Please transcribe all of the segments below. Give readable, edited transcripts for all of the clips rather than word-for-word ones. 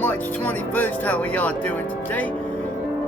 March 21st, how are y'all doing today?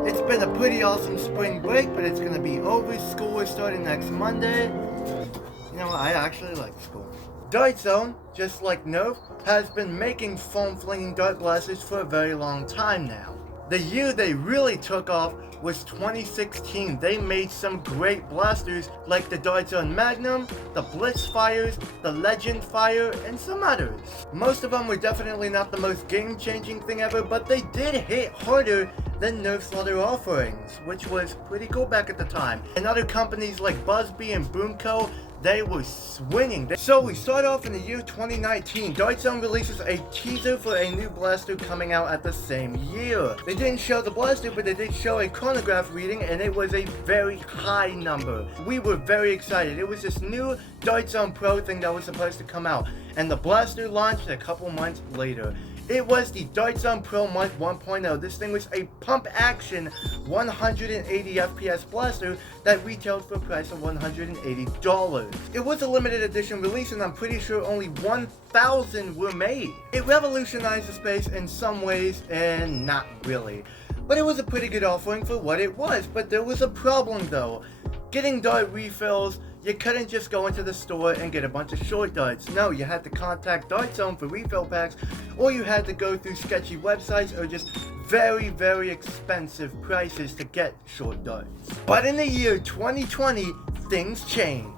It's been a pretty awesome spring break, but it's gonna be over. School is starting next Monday. You know what, I actually like school. Dart Zone, just like Nerf, has been making foam-flinging dart blasters for a very long time now. The year they really took off was 2016. They made some great blasters like the Dart Zone Magnum, the Blitz Fires, the Legend Fire, and some others. Most of them were definitely not the most game-changing thing ever, but they did hit harder than Nerf's other offerings, which was pretty cool back at the time. And other companies like Buzzbee and Boomco, they were swinging. So we start off in the year 2019. Dart Zone releases a teaser for a new blaster coming out at the same year. They didn't show the blaster, but they did show a chronograph reading, and it was a very high number. We were very excited. It was this new Dart Zone Pro thing that was supposed to come out, and the blaster launched a couple months later. It was the Dart Zone Pro Mark 1.0. This thing was a pump-action 180 FPS blaster that retailed for a price of $180. It was a limited edition release, and I'm pretty sure only 1,000 were made. It revolutionized the space in some ways, and not really. But it was a pretty good offering for what it was. But there was a problem though. Getting dart refills, you couldn't just go into the store and get a bunch of short darts. No, you had to contact Dart Zone for refill packs, or you had to go through sketchy websites or just very, very expensive prices to get short darts. But in the year 2020, things changed.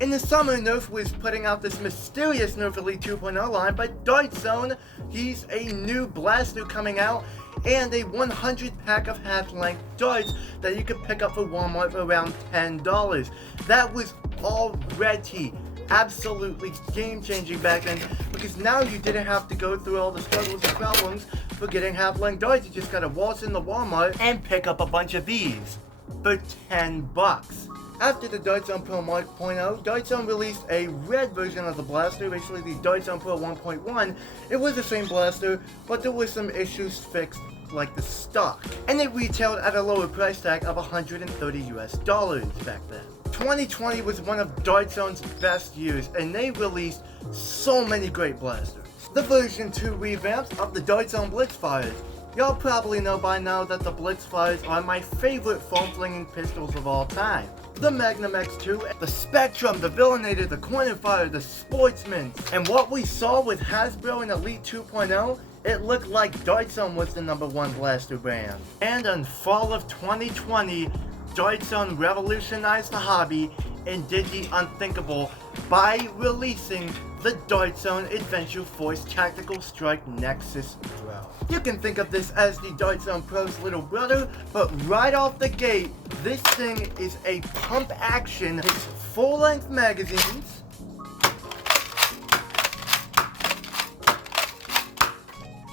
In the summer, Nerf was putting out this mysterious Nerf Elite 2.0 line, but Dart Zone, he's a new blaster coming out, and a 100 pack of half-length darts that you could pick up for Walmart for around $10. That was already absolutely game-changing back then, because now you didn't have to go through all the struggles and problems for getting half-length darts. You just gotta waltz into Walmart and pick up a bunch of these for $10. After the Dart Zone Pro Mark 1.0, Dart Zone released a red version of the blaster, basically the Dart Zone Pro 1.1. It was the same blaster, but there were some issues fixed, like the stock. And it retailed at a lower price tag of $130 US back then. 2020 was one of Dart Zone's best years, and they released so many great blasters. The version 2 revamps of the Dart Zone Blitz Fires. Y'all probably know by now that the Blitz Fires are my favorite foam-flinging pistols of all time. The Magnum X2, the Spectrum, the Villainator, the Corner Fire, the Sportsman. And what we saw with Hasbro and Elite 2.0, it looked like Dart Zone was the #1 blaster brand. And in fall of 2020, Dart Zone revolutionized the hobby and did the unthinkable by releasing the Dart Zone Adventure Force Tactical Strike Nexus Pro. You can think of this as the Dart Zone Pro's little brother, but right off the gate, this thing is a pump action. It's full-length magazines,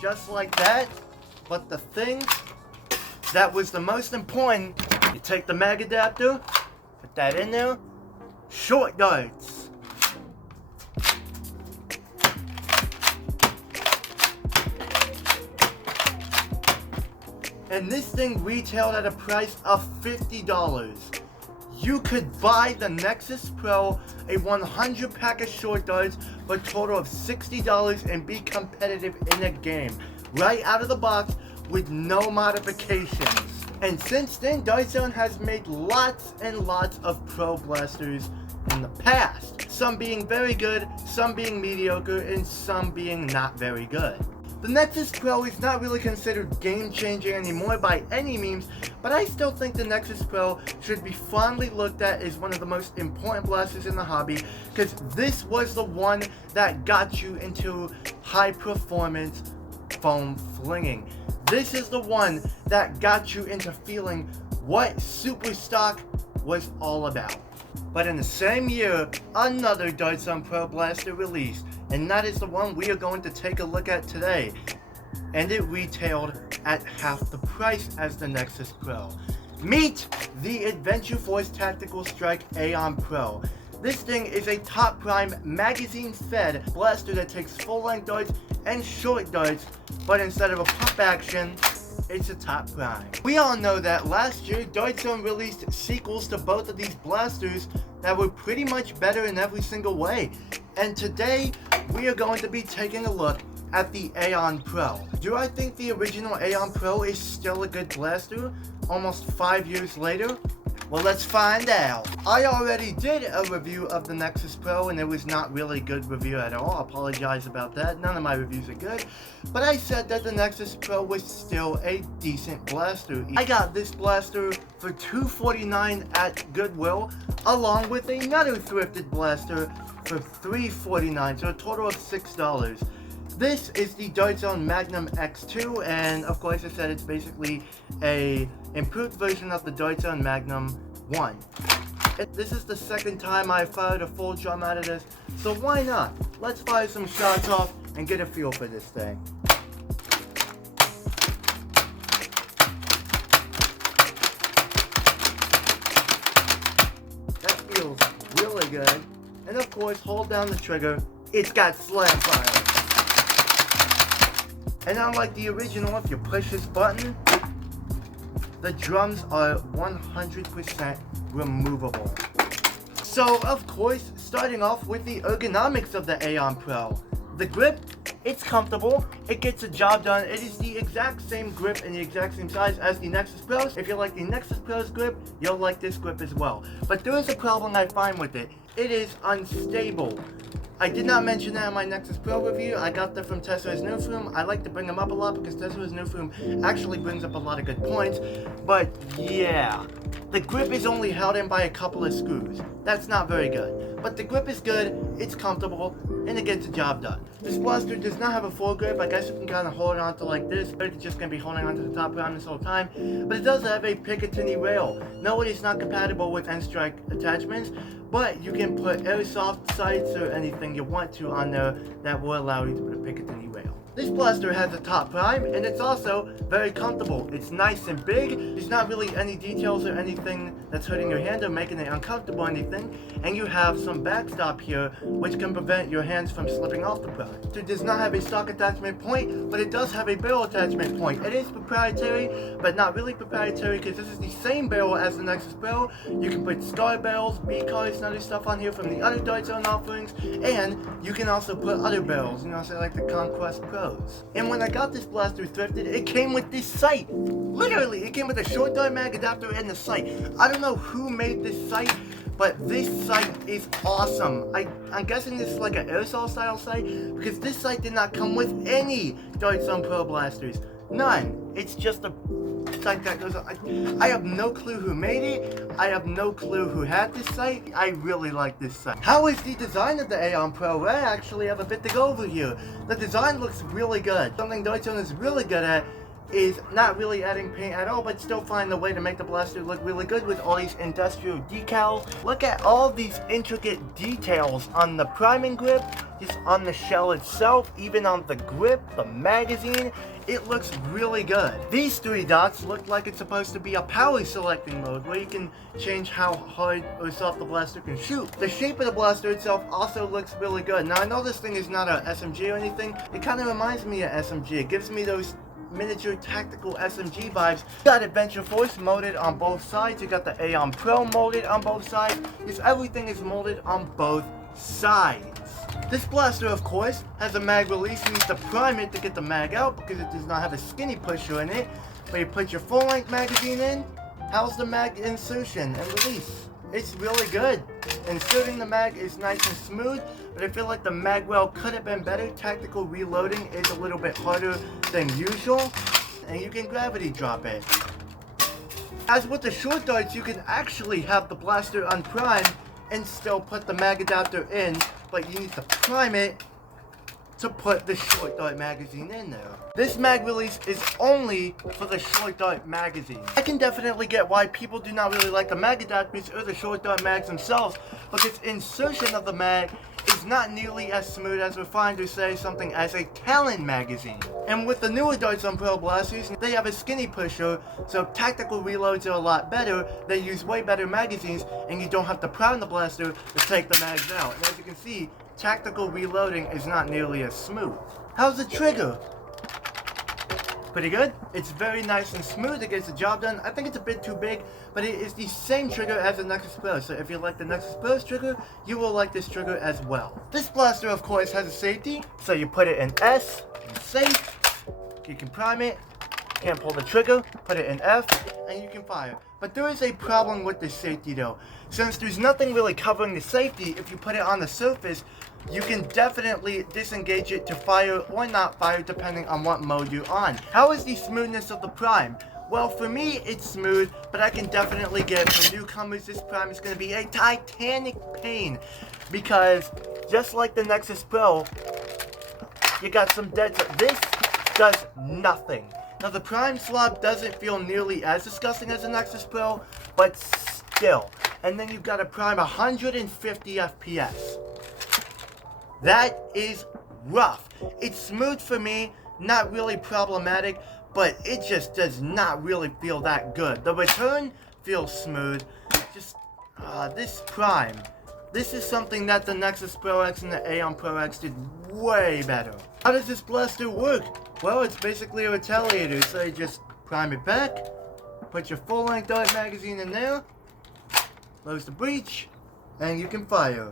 just like that. But the thing that was the most important, you take the mag adapter, put that in there, short darts. And this thing retailed at a price of $50. You could buy the Nexus Pro, a 100 pack of short darts, for a total of $60 and be competitive in a game, right out of the box with no modifications. And since then, Dart Zone has made lots and lots of pro blasters in the past. Some being very good, some being mediocre, and some being not very good. The Nexus Pro is not really considered game-changing anymore by any means, but I still think the Nexus Pro should be fondly looked at as one of the most important blasters in the hobby, because this was the one that got you into high-performance foam flinging. This is the one that got you into feeling what Super Stock was all about. But in the same year, another Dart Zone Pro blaster released, and that is the one we are going to take a look at today. And it retailed at half the price as the Nexus Pro. Meet the Adventure Force Tactical Strike Aeon Pro. This thing is a top prime magazine-fed blaster that takes full-length darts and short darts, but instead of a pump action, it's a top prime. We all know that last year, Dart Zone released sequels to both of these blasters that were pretty much better in every single way. And today, we are going to be taking a look at the Aeon Pro. Do I think the original Aeon Pro is still a good blaster almost 5 years later? Well, let's find out. I already did a review of the Nexus Pro and it was not really a good review at all. I apologize about that. None of my reviews are good. But I said that the Nexus Pro was still a decent blaster. I got this blaster for $249 at Goodwill, along with another thrifted blaster for $349, so a total of $6. This is the Dart Zone Magnum X2, and of course I said it's basically a improved version of the Dart Zone Magnum 1. This is the second time I fired a full drum out of this, so why not? Let's fire some shots off and get a feel for this thing. That feels really good. And of course, hold down the trigger, it's got slam fire. And unlike the original, if you push this button, the drums are 100% removable. So, of course, starting off with the ergonomics of the Aeon Pro. The grip, it's comfortable, it gets the job done. It is the exact same grip and the exact same size as the Nexus Pro's. If you like the Nexus Pro's grip, you'll like this grip as well. But there is a problem I find with it. It is unstable. I did not mention that in my Nexus Pro review. I got that from Tesla's Newsroom. I like to bring them up a lot because Tesla's Newsroom actually brings up a lot of good points. But yeah, the grip is only held in by a couple of screws. That's not very good. But the grip is good, it's comfortable, and it gets the job done. This blaster does not have a full grip. I guess you can kind of hold it onto like this, but it's just going to be holding onto the top round this whole time. But it does have a Picatinny rail. No, it is not compatible with N-Strike attachments, but you can put airsoft sights or anything you want to on there that will allow you to put a Picatinny rail. This blaster has a top prime, and it's also very comfortable. It's nice and big. There's not really any details or anything that's hurting your hand or making it uncomfortable or anything. And you have some backstop here, which can prevent your hands from slipping off the prime. It does not have a stock attachment point, but it does have a barrel attachment point. It is proprietary, but not really proprietary because this is the same barrel as the Nexus Pro. You can put Scar barrels, B-cards, and other stuff on here from the other Dart Zone offerings, and you can also put other barrels, say like the Conquest Pro. And when I got this blaster thrifted, it came with this sight. Literally, it came with a short dart mag adapter and the sight. I don't know who made this sight, but this sight is awesome. I'm guessing this is like an aerosol style sight because this sight did not come with any Dart Zone Pro blasters. None. It's just a sight that goes on. I have no clue who made it. I have no clue who had this sight. I really like this sight. How is the design of the Aeon Pro? Well, I actually have a bit to go over here. The design looks really good. Something Dart Zone is really good at is not really adding paint at all, but still find a way to make the blaster look really good with all these industrial decals. Look at all these intricate details on the priming grip, just on the shell itself, even on the grip, the magazine. It looks really good. These three dots look like it's supposed to be a power selecting mode where you can change how hard or soft the blaster can shoot. The shape of the blaster itself also looks really good. Now I know this thing is not a SMG or anything. It kind of reminds me of SMG. It gives me those miniature tactical SMG vibes. You got Adventure Force molded on both sides. You got the Aeon Pro molded on both sides. Just everything is molded on both sides. This blaster, of course, has a mag release. You need to prime it to get the mag out because it does not have a skinny pusher in it. But you put your full-length magazine in. How's the mag insertion and release? It's really good. Inserting the mag is nice and smooth, but I feel like the mag well could have been better. Tactical reloading is a little bit harder than usual, and you can gravity drop it. As with the short darts, you can actually have the blaster unprimed and still put the mag adapter in, but you need to prime it to put the short dart magazine in there. This mag release is only for the short dart magazine. I can definitely get why people do not really like the mag adapters or the short dart mags themselves, because insertion of the mag is not nearly as smooth as refined to say something as a Talon magazine. And with the newer Dart Zone Pro blasters, they have a skinny pusher, so tactical reloads are a lot better. They use way better magazines, and you don't have to prime the blaster to take the mags out. And as you can see, tactical reloading is not nearly as smooth. How's the trigger? Pretty good. It's very nice and smooth. It gets the job done. I think it's a bit too big, but it is the same trigger as the Nexus Pro. So if you like the Nexus Pro's trigger, you will like this trigger as well. This blaster, of course, has a safety. So you put it in S, safe. You can prime it, can't pull the trigger, put it in F, and you can fire. But there is a problem with the safety though. Since there's nothing really covering the safety, if you put it on the surface, you can definitely disengage it to fire or not fire depending on what mode you're on. How is the smoothness of the prime? Well, for me, it's smooth, but I can definitely get for newcomers, this prime is going to be a titanic pain. Because, just like the Nexus Pro, you got some dead. This does nothing. Now, the prime swap doesn't feel nearly as disgusting as the Nexus Pro, but still. And then you've got to prime 150 FPS. That is rough. It's smooth for me, not really problematic, but it just does not really feel that good. The return feels smooth. Just, this prime. This is something that the Nexus Pro X and the Aeon Pro X did way better. How does this blaster work? Well, it's basically a retaliator, so you just prime it back, put your full-length dart magazine in there, close the breech, and you can fire.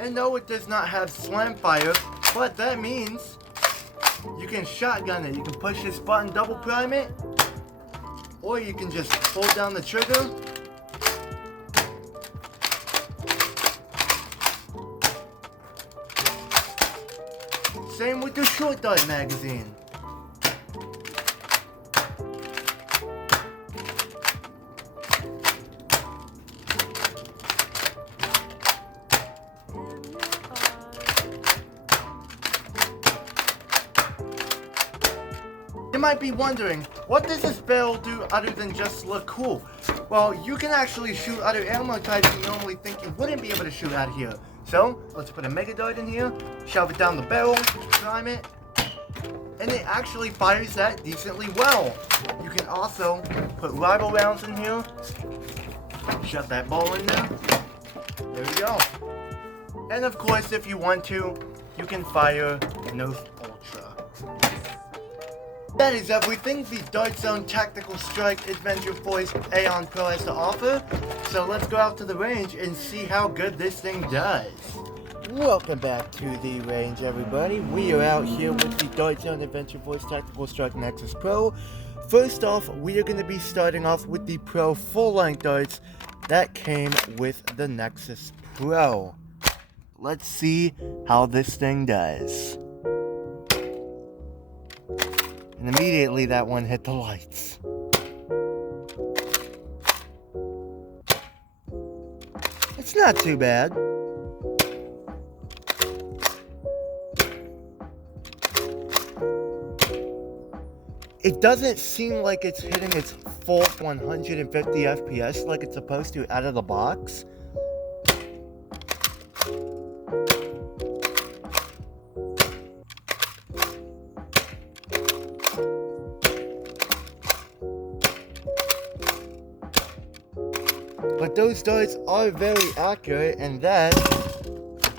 And no, it does not have slam fire, but that means you can shotgun it. You can push this button, double prime it, or you can just hold down the trigger. Same with the short dart magazine. You might be wondering, what does this barrel do other than just look cool? Well, you can actually shoot other ammo types you normally think you wouldn't be able to shoot out here. So, let's put a Mega Dart in here, shove it down the barrel, prime it, and it actually fires that decently well. You can also put rival rounds in here, shove that ball in there, there we go. And of course, if you want to, you can fire Nerf Ultra. That is everything the Dart Zone Tactical Strike Adventure Force Aeon Pro has to offer. So let's go out to the range and see how good this thing does. Welcome back to the range, everybody. We are out here with the Dart Zone Adventure Force Tactical Strike Nexus Pro. First off, we are going to be starting off with the Pro full-length darts that came with the Nexus Pro. Let's see how this thing does. And immediately that one hit the lights. It's not too bad. It doesn't seem like it's hitting its full 150 FPS like it's supposed to out of the box. But those darts are very accurate, and that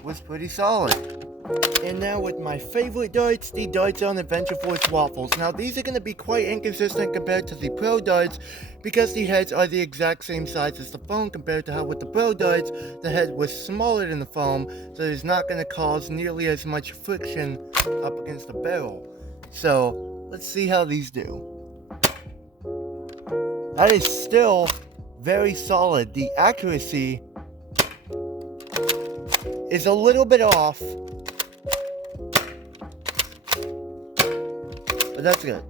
was pretty solid. And now with my favorite darts, the Dart Zone Adventure Force Waffles. Now these are going to be quite inconsistent compared to the Pro darts because the heads are the exact same size as the foam compared to how with the Pro darts, the head was smaller than the foam, so it's not going to cause nearly as much friction up against the barrel. So let's see how these do. That is still very solid. The accuracy is a little bit off, but that's good.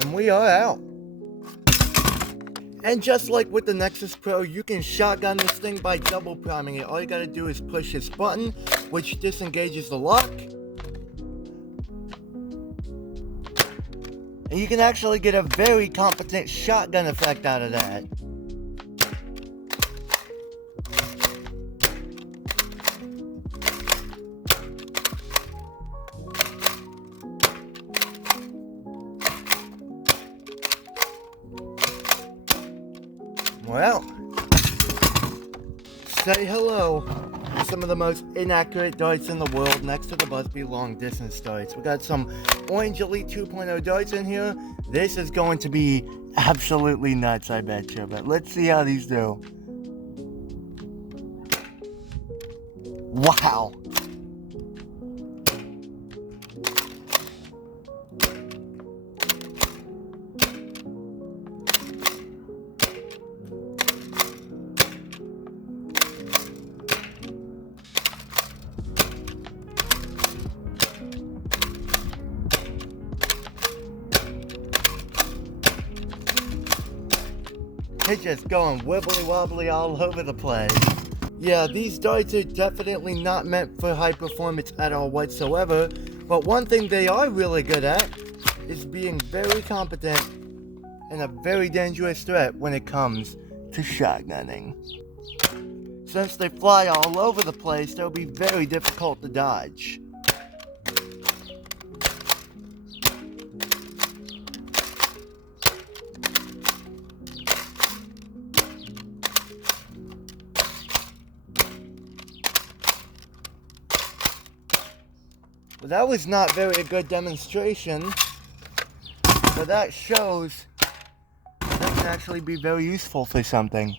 And we are out. And just like with the Nexus Pro, you can shotgun this thing by double priming it. All you gotta do is push this button, which disengages the lock. And you can actually get a very competent shotgun effect out of that. Well, Say hello to some of the most inaccurate darts in the world next to the Busby long distance darts. We got some Orange Elite 2.0 darts in here. This is going to be absolutely nuts, I bet you. But let's see how these do. Wow. It's just going wibbly wobbly all over the place. Yeah, these darts are definitely not meant for high performance at all whatsoever, but one thing they are really good at is being very competent and a very dangerous threat when it comes to shotgunning. Since they fly all over the place, they'll be very difficult to dodge. Well, that was not very good demonstration, but that shows that can actually be very useful for something.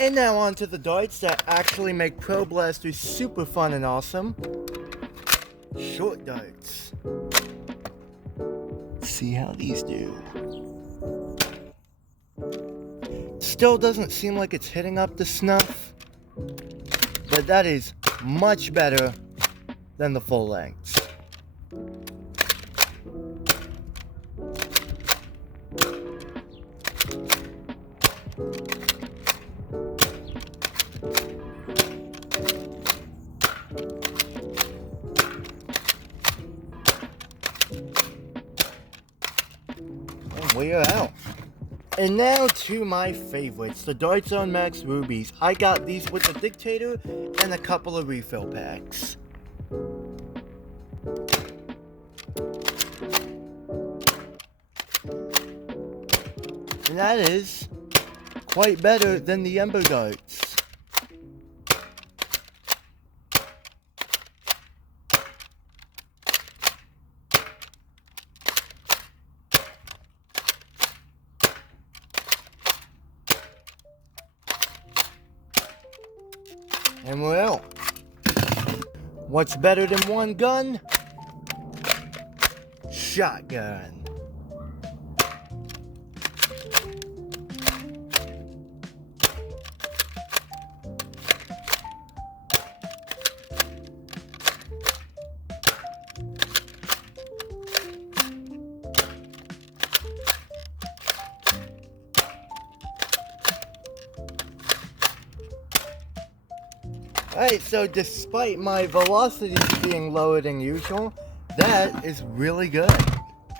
And now on to the darts that actually make Pro Blasters super fun and awesome. Short darts. See how these do. Still doesn't seem like it's hitting up to snuff, but that is much better than the full lengths. And we're out. And now to my favorites, the Darts on Max Rubies. I got these with the Dictator and a couple of refill packs. And that is quite better than the Ember darts. And we're out. What's better than one gun? Shotgun. Alright, so despite my velocity being lower than usual, that is really good.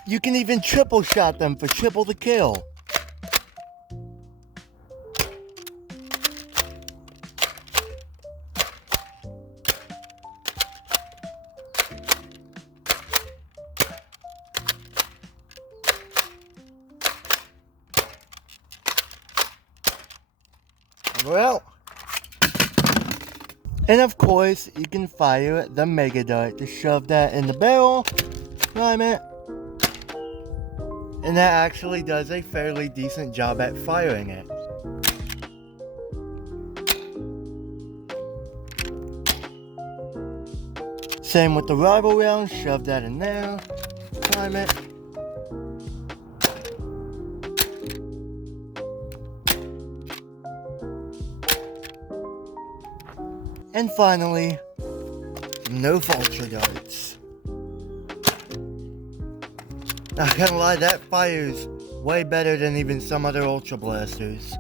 You can even triple shot them for triple the kill. And we're out. And of course, you can fire the Mega Dart to shove that in the barrel, prime it, and that actually does a fairly decent job at firing it. Same with the rival round, shove that in there, prime it. And finally, no vulture darts. Not gonna lie, that fires way better than even some other Ultra Blasters.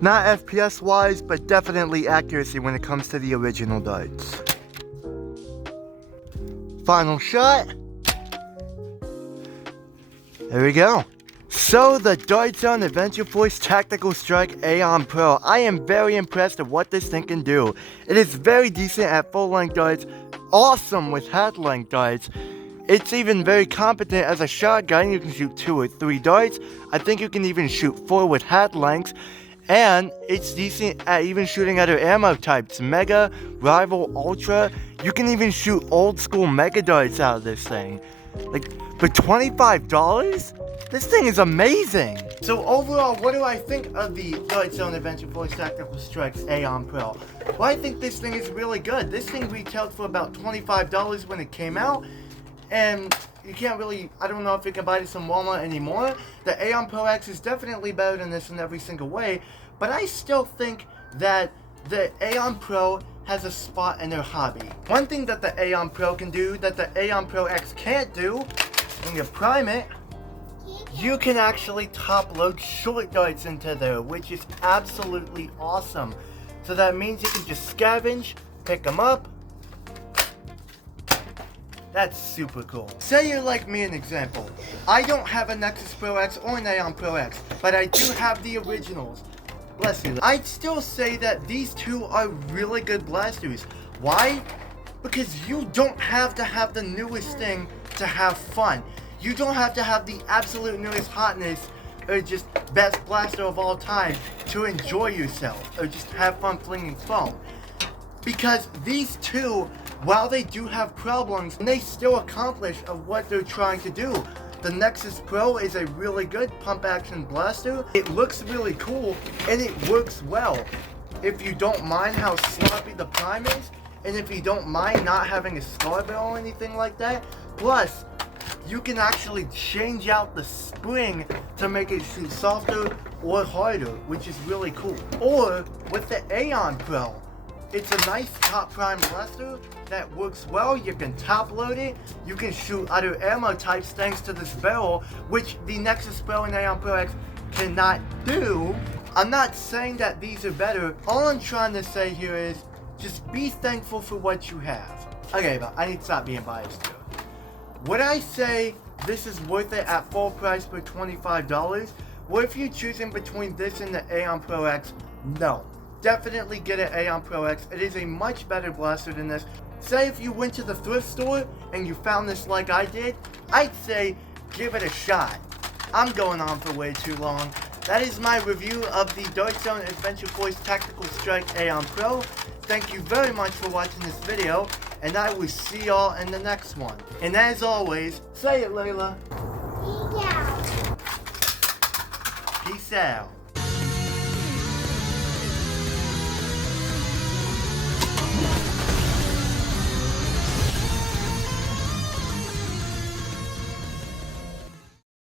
Not FPS wise, but definitely accuracy when it comes to the original darts. Final shot. There we go. So the Darts on Adventure Force Tactical Strike Aeon Pro. I am very impressed at what this thing can do. It is very decent at full length darts, awesome with half length darts. It's even very competent as a shotgun. You can shoot 2 or 3 darts. I think you can even shoot 4 with half lengths. And it's decent at even shooting other ammo types. Mega, Rival, Ultra. You can even shoot old school Mega darts out of this thing. Like, for $25? This thing is amazing! So overall, what do I think of the Dart Zone Adventure Force Tactical Strike Aeon Pro? Well, I think this thing is really good. This thing retailed for about $25 when it came out, and you can't really, I don't know if you can buy this from Walmart anymore. The Aeon Pro X is definitely better than this in every single way, but I still think that the Aeon Pro has a spot in their hobby. One thing that the Aeon Pro can do that the Aeon Pro X can't do, when you prime it, you can actually top load short darts into there, which is absolutely awesome. So that means you can just scavenge, pick them up. That's super cool. Say you're like me, an example. I don't have a Nexus Pro X or an Aeon Pro X, but I do have the originals. Bless you. I'd still say that these two are really good blasters. Why? Because you don't have to have the newest thing to have fun. You don't have to have the absolute newest hotness or just best blaster of all time to enjoy yourself or just have fun flinging foam. Because these two, while they do have problems, they still accomplish of what they're trying to do. The Nexus Pro is a really good pump action blaster. It looks really cool and it works well. If you don't mind how sloppy the prime is, and if you don't mind not having a scar barrel or anything like that, plus you can actually change out the spring to make it shoot softer or harder, which is really cool. Or with the Aeon Pro, it's a nice top prime blaster that works well. You can top load it. You can shoot other ammo types thanks to this barrel, which the Nexus Pro and Aeon Pro X cannot do. I'm not saying that these are better. All I'm trying to say here is just be thankful for what you have. Okay, but I need to stop being biased too. Would I say this is worth it at full price for $25? Well, if you're choosing between this and the Aeon Pro X, no. Definitely get an Aeon Pro X. It is a much better blaster than this. Say if you went to the thrift store and you found this like I did, I'd say give it a shot. I'm going on for way too long. That is my review of the Dart Zone Adventure Force Tactical Strike Aeon Pro. Thank you very much for watching this video, and I will see y'all in the next one. And as always, say it, Layla. Peace out. Peace out.